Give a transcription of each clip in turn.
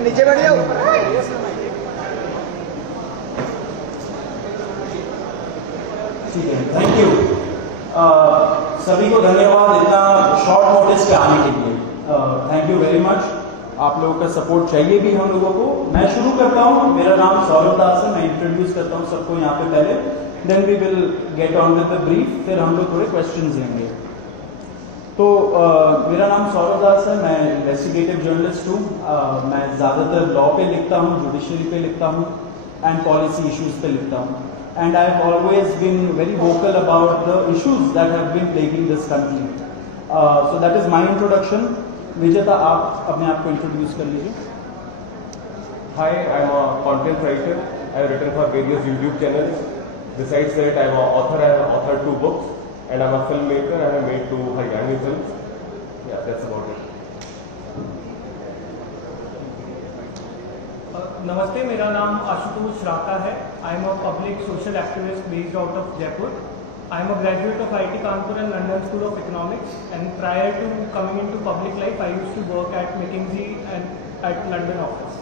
नीचे बैठ जाओ। ठीक है, थैंक यू। सभी को धन्यवाद इतना शॉर्ट नोटिस पे आने के लिए। Thank you very much. आप लोगों का सपोर्ट चाहिए भी हम लोगों को। मैं शुरू करता हूँ। मेरा नाम सौरभ दास है। मैं इंट्रोड्यूस करता हूँ सबको यहाँ पे पहले, then we will get on with the brief, फिर हम लोग थोड़े क्वेश्चंस लेंगे। तो मेरा नाम सौरभ दास है। मैं इन्वेस्टिगेटिव जर्नलिस्ट हूँ। मैं ज़्यादातर लॉ पे लिखता हूँ, जुडिशरी पे लिखता हूँ एंड पॉलिसी इश्यूज पे लिखता हूँ। And I have always been very vocal about the issues that have been plaguing this country. So that is my introduction. Vijeta, आप अपने आप को इंट्रोड्यूस कर लीजिए। Hi, I am a content writer. I have written for various YouTube channels. Besides that, I am an author. I have authored 2 books. And I am a filmmaker. I have made 2 Haryani films. Yeah, that's about it. नमस्ते, मेरा नाम आशुतोष राका है। I am a public social activist based out of Jaipur. I am a graduate of IIT Kanpur and London School of Economics, and prior to coming into public life I used to work at McKinsey and at London office.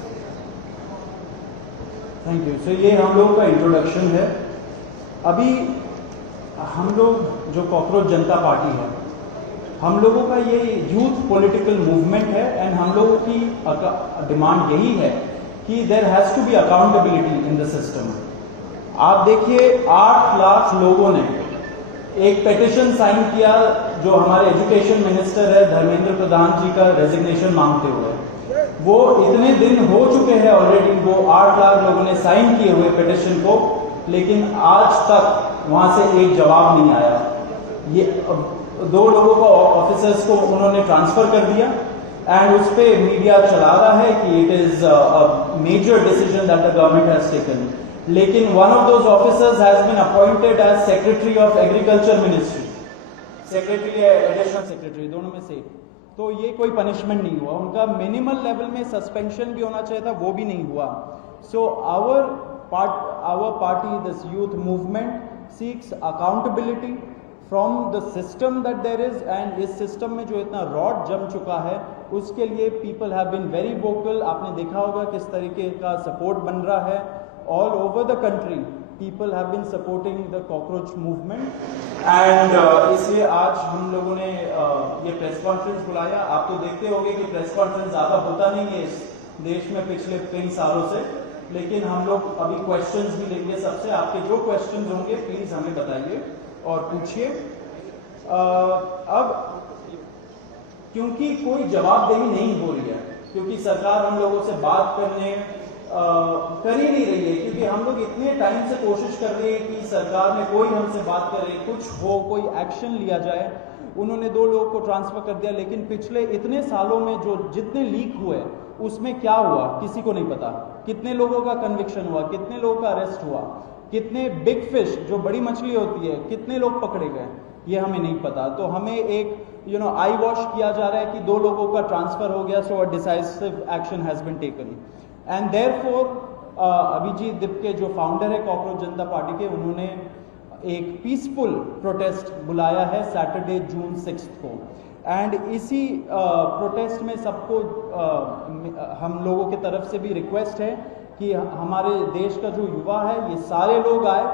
Thank you. So ये हम लोगों का introduction है। अभी हम लोग जो cockroach जनता party है, हम लोगों का ये यूथ पॉलिटिकल मूवमेंट है एंड हम लोगों की डिमांड यही है कि there has to be accountability in the system. आप देखिए 8 लाख लोगों ने एक पेटिशन साइन किया जो हमारे एजुकेशन मिनिस्टर है धर्मेंद्र प्रधान जी का रेजिग्नेशन मांगते हुए। वो इतने दिन हो चुके हैं ऑलरेडी, वो 8 लाख लोगों ने साइन किए हुए पेटिशन को, लेकिन आज तक वहां से एक जवाब नहीं आया। ये 2 लोगों को ऑफिसर्स को उन्होंने ट्रांसफर कर दिया एंड उस पर मीडिया चला रहा है कि it is a major decision that the government has taken. लेकिन one of those officers has been appointed as secretary of agriculture ministry, secretary या एडिशनल सेक्रेटरी, दोनों में से। तो ये कोई पनिशमेंट नहीं हुआ उनका। मिनिमल लेवल में सस्पेंशन भी होना चाहिए था, वो भी नहीं हुआ। So our party, this youth movement seeks accountability from the system that there is, and इस सिस्टम में जो इतना रॉड जम चुका है उसके लिए people have been very vocal. आपने देखा होगा किस तरीके का सपोर्ट बन रहा है all over the country. People have been supporting the cockroach movement and इसलिए आज हम लोगों ने ये प्रेस कॉन्फ्रेंस बुलाया। आप तो देखते होंगे कि प्रेस कॉन्फ्रेंस ज़्यादा होता नहीं है इस देश में पिछले कई सालों से, लेकिन हम लोग अभी क्वेश्चंस भी लेंगे सबसे। आपके जो क्वेश्चंस होंगे प्लीज हमें बताइए और पूछिए। अब क्योंकि कोई जवाबदेही नहीं हो रही है, क्योंकि सरकार हम लोगों से बात करने कर ही नहीं रही है, क्योंकि हम लोग इतने टाइम से कोशिश कर रहे हैं कि सरकार में कोई हमसे बात करे, कुछ हो, कोई एक्शन लिया जाए। उन्होंने 2 लोगों को ट्रांसफर कर दिया, लेकिन पिछले इतने सालों में जो जितने लीक हुए उसमें क्या हुआ किसी को नहीं पता। कितने लोगों का कन्विक्शन हुआ, कितने लोगों का अरेस्ट हुआ, कितने बिग फिश जो बड़ी मछली होती है कितने लोग पकड़े गए, ये हमें नहीं पता। तो हमें एक आई वॉश किया जा रहा है कि 2 लोगों का ट्रांसफर हो गया, so a decisive action has been taken. And therefore Abhijit Dipke जो फाउंडर है कॉकरोच जनता पार्टी के, उन्होंने एक पीसफुल प्रोटेस्ट बुलाया है सैटरडे जून 6 को। एंड इसी प्रोटेस्ट में सबको हम लोगों की तरफ से भी रिक्वेस्ट है कि हमारे देश का जो युवा है ये सारे लोग आए,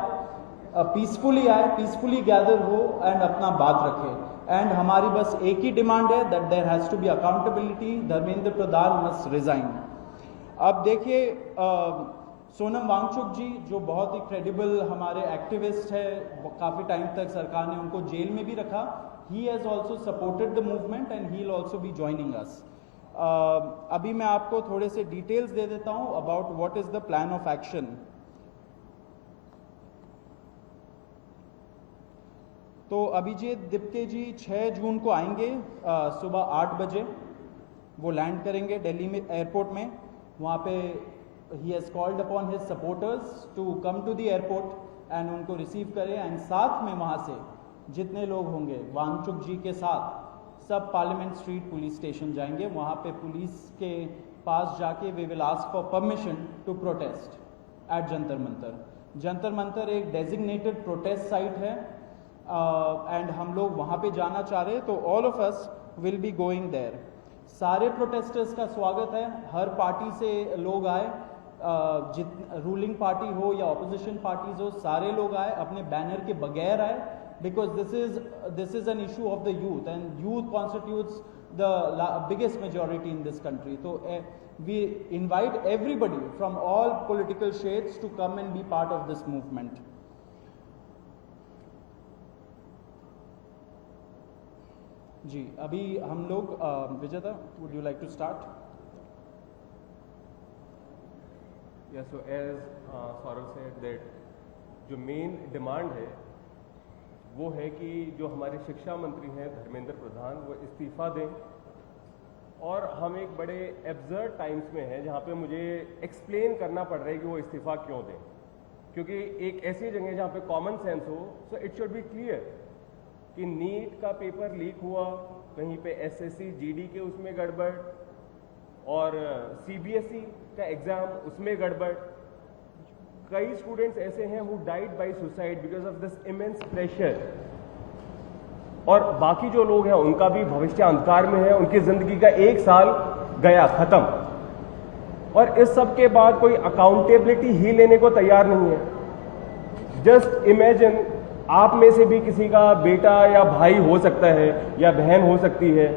पीसफुली आए, पीसफुली गैदर हो एंड अपना बात रखे। एंड हमारी बस एक ही डिमांड है that there has to be accountability, Dharmendra Pradhan must resign. अब देखिए सोनम वांगचुक जी जो बहुत ही क्रेडिबल हमारे एक्टिविस्ट है, काफ़ी टाइम तक सरकार ने उनको जेल में भी रखा। He has also supported the movement and he will also be joining us. अभी मैं आपको थोड़े से डिटेल्स दे देता हूँ about what is the plan of action. तो अभिजीत दिप्के जी 6 जून को आएंगे सुबह 8 बजे। वो लैंड करेंगे दिल्ली में एयरपोर्ट में। वहाँ पे ही has called upon his supporters to come to the airport and उनको रिसीव करें। एंड साथ में वहाँ से जितने लोग होंगे वांगचुक जी के साथ सब पार्लियामेंट स्ट्रीट पुलिस स्टेशन जाएंगे। वहाँ पे पुलिस के पास जाके we will ask for permission to protest at Jantar Mantar. Jantar Mantar एक डेजिग्नेटेड प्रोटेस्ट साइट है एंड हम लोग वहाँ पे जाना चाह रहे हैं, तो all of us will be going there. सारे प्रोटेस्टर्स का स्वागत है, हर पार्टी से लोग आए, रूलिंग पार्टी हो या ऑपोजिशन पार्टीज हो, सारे लोग आए, अपने बैनर के बगैर आए, because this is an issue of the youth and youth constitutes the biggest majority in this country. So we invite everybody from all political shades to come and be part of this movement. जी अभी हम लोग विजेता, would you like to start? Yeah, so as Saurav said that जो main demand है वो है कि जो हमारे शिक्षा मंत्री हैं धर्मेंद्र प्रधान वो इस्तीफ़ा दें। और हम एक बड़े एब्सर्ड टाइम्स में हैं जहाँ पे मुझे एक्सप्लेन करना पड़ रहा है कि वो इस्तीफ़ा क्यों दें, क्योंकि एक ऐसी जगह जहाँ पे कॉमन सेंस हो, so it should be clear कि नीट का पेपर लीक हुआ, कहीं पे एसएससी जीडी के उसमें गड़बड़ और सीबीएसई का एग्ज़ाम उसमें गड़बड़। कई स्टूडेंट्स ऐसे हैं who died by suicide because of this immense pressure, और बाकी जो लोग हैं उनका भी भविष्य अंधकार में है, उनकी जिंदगी का 1 साल गया खत्म, और इस सब के बाद कोई अकाउंटेबिलिटी ही लेने को तैयार नहीं है। जस्ट इमेजिन आप में से भी किसी का बेटा या भाई हो सकता है या बहन हो सकती है,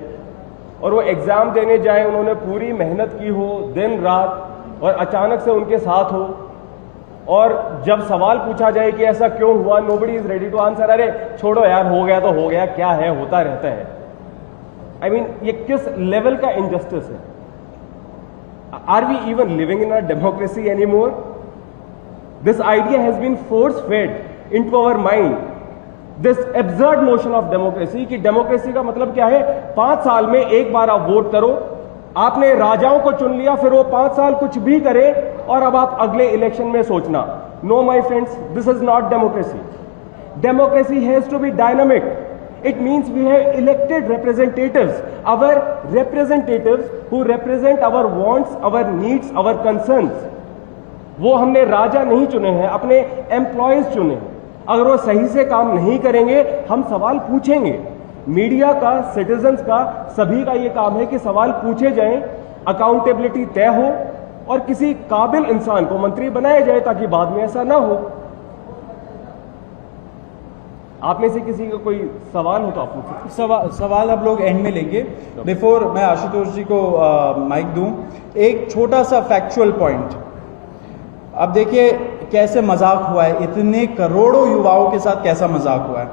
और वो एग्जाम देने जाए, उन्होंने पूरी मेहनत की हो दिन रात, और अचानक से उनके साथ हो, और जब सवाल पूछा जाए कि ऐसा क्यों हुआ, nobody is ready to answer. अरे छोड़ो यार, हो गया तो हो गया, क्या है, होता रहता है। आई मीन ये किस लेवल का इनजस्टिस है? Are we even living in a democracy any more? This idea has been force fed into our mind, this absurd notion of democracy, कि डेमोक्रेसी का मतलब क्या है? 5 साल में एक बार आप वोट करो, आपने राजाओं को चुन लिया, फिर वो 5 साल कुछ भी करे, और अब आप अगले इलेक्शन में सोचना। No my friends, this is not democracy. Democracy has to be dynamic. It means we have elected representatives, our representatives who represent our wants, our needs, our concerns. वो हमने राजा नहीं चुने हैं, अपने एम्प्लॉयज चुने हैं। अगर वो सही से काम नहीं करेंगे, हम सवाल पूछेंगे। मीडिया का, सिटीजन्स का, सभी का ये काम है कि सवाल पूछे जाएं, अकाउंटेबिलिटी तय हो, और किसी काबिल इंसान को मंत्री बनाया जाए ताकि बाद में ऐसा ना हो। आप में से किसी का कोई सवाल हो तो आप पूछ सकते। सवाल आप लोग एंड में लेंगे। बिफोर मैं आशुतोष जी को माइक दूं, एक छोटा सा फैक्चुअल पॉइंट। अब देखिए कैसे मजाक हुआ है, इतने करोड़ों युवाओं के साथ कैसा मजाक हुआ है।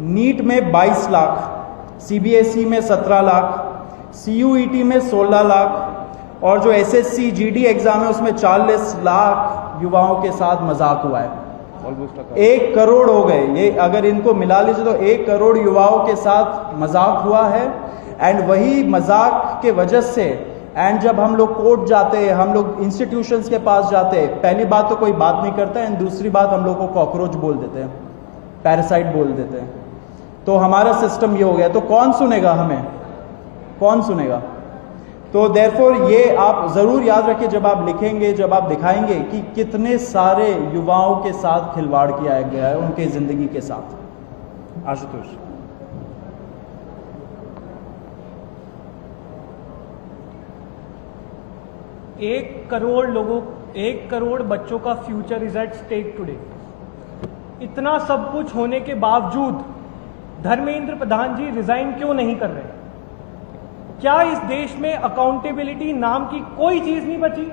नीट में 22 लाख, सीबीएसई में 17 लाख, सीयूईटी में 16 लाख, और जो एसएससी जीडी एग्जाम है उसमें 40 लाख युवाओं के साथ मजाक हुआ है। ऑलमोस्ट 1 करोड़ हो गए। ये अगर इनको मिला लीजिए तो 1 करोड़ युवाओं के साथ मजाक हुआ है। एंड वही मजाक के वजह से, एंड जब हम लोग कोर्ट जाते हैं, हम लोग इंस्टीट्यूशंस के पास जाते हैं, पहली बात तो कोई बात नहीं करता है, एंड दूसरी बात हम लोग को कॉकरोच बोल देते हैं, पैरासाइट बोल देते हैं। तो हमारा सिस्टम ये हो गया, तो कौन सुनेगा हमें, कौन सुनेगा? तो देयरफॉर ये आप जरूर याद रखिए जब आप लिखेंगे, जब आप दिखाएंगे कि कितने सारे युवाओं के साथ खिलवाड़ किया गया है, उनके जिंदगी के साथ। आशुतोष। 1 करोड़ बच्चों का future is at stake today. इतना सब कुछ होने के बावजूद धर्मेंद्र प्रधान जी रिजाइन क्यों नहीं कर रहे? क्या इस देश में अकाउंटेबिलिटी नाम की कोई चीज नहीं बची?